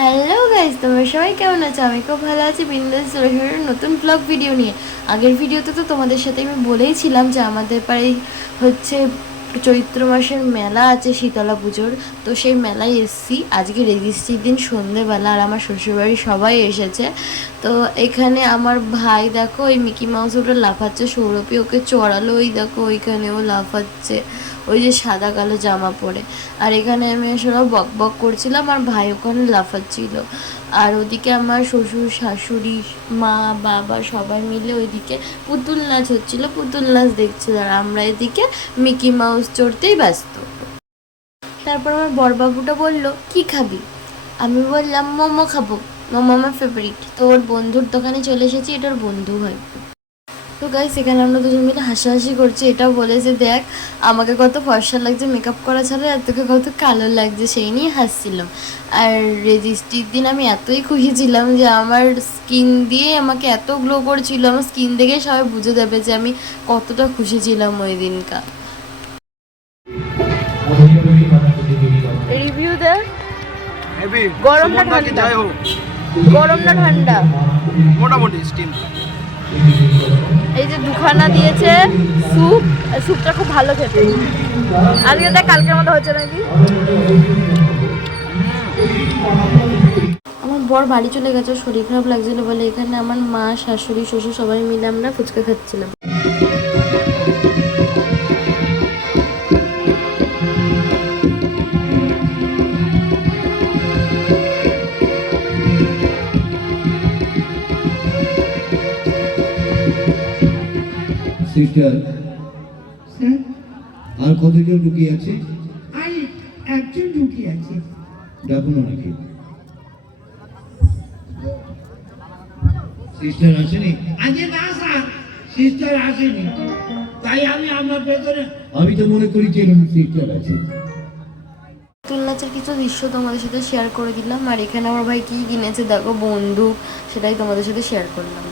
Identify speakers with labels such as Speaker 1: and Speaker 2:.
Speaker 1: Hello guys তোমরা সবাই কেমন আছো? আমি খুব ভালো আছি। বিন্দাস রহিমের নতুন ব্লগ ভিডিও নিয়ে। আগের ভিডিওতে তো তোমাদের সাথে আমি বলেইছিলাম যে আমাদের পাড়ায় হচ্ছে চৈত্র মাসের মেলা আছে শীতলা পুজোর, তো সেই মেলায় এসছি। আজকে রেজিস্ট্রির দিন সন্ধেবেলা আর আমার শ্বশুরবাড়ির সবাই এসেছে। তো এখানে আমার ভাই দেখো, ওই মিকি মাউস ওটা লাফাচ্ছে, সৌরভী ওকে চড়ালো, ওই দেখো ওইখানে ও লাফাচ্ছে, ওই যে সাদা কালো জামা পরে। আর এখানে আমি আসলে বক বক করছিলাম, আর ভাই ওখানে লাফাচ্ছিল। আর ওদিকে আমার শ্বশুর, শাশুড়ি, মা, বাবা সবাই মিলে ওইদিকে পুতুল নাচ হচ্ছিল। পুতুল নাচ দেখছিল আর আমরা এদিকে মিকি মাউস চড়তেই ব্যস্ত। তারপর আমার বড়বাবুটা বলল, কি খাবি? আমি বললাম, মোমো খাব। মোমো আমার ফেভারিট তো ওর বন্ধুর দোকানে চলে এসেছি এটা ওর বন্ধু হয়। তো গাইস এখানে আমরা দুজন মিলে হাসাহাসি করছি। এটাও বলেছে দেখ আমাকে কত ফর্সা লাগছে মেকআপ করা ছাড়া আর তোকে কত কালো লাগছে সেই নিয়ে হাসছিলাম। আর রেজিস্ট্রির দিন আমি এতই খুশি ছিলাম যে আমার স্কিন দিয়ে আমাকে এত গ্লো করছিল আমার স্কিন দেখে সবাই বুঝে দেবে যে আমি কতটা খুশি ছিলাম ওই দিনকা রিভিউ দে।
Speaker 2: হেভি
Speaker 1: গরম না ঠান্ডা? গরম না ঠান্ডা।
Speaker 2: মোটামুটি স্টিম
Speaker 1: এই যে দুখানা দিয়েছে স্যুপ স্যুপটা খুব ভালো খেতে। আজকে দেখ কালকের মতো হচ্ছে নাকি? আমার বর বাড়ি চলে গেছে, শরীর খারাপ লাগছিল বলে এখানে আমার মা, শাশুড়ি, শ্বশুর সবাই মিলে আমরা ফুচকা খাচ্ছিলাম।
Speaker 3: Sister
Speaker 4: sir?
Speaker 3: আর কতজন লুকিয়ে আছে?
Speaker 4: আর একজন ঢুকে আছে।
Speaker 3: ডাকুন নাকি সিস্টার আসেনি?
Speaker 4: আজকে না স্যার। সিস্টার আসেনি। তাই আমি আপনার ভেতরে
Speaker 3: আমি তো মনে করি যে সিস্টার আছে।
Speaker 1: নাচের কিছু দৃশ্য তোমাদের সাথে শেয়ার করে দিলাম আর এখানে আমার ভাই কি কিনেছে দেখো বন্দুক সেটাই তোমাদের সাথে শেয়ার করলাম।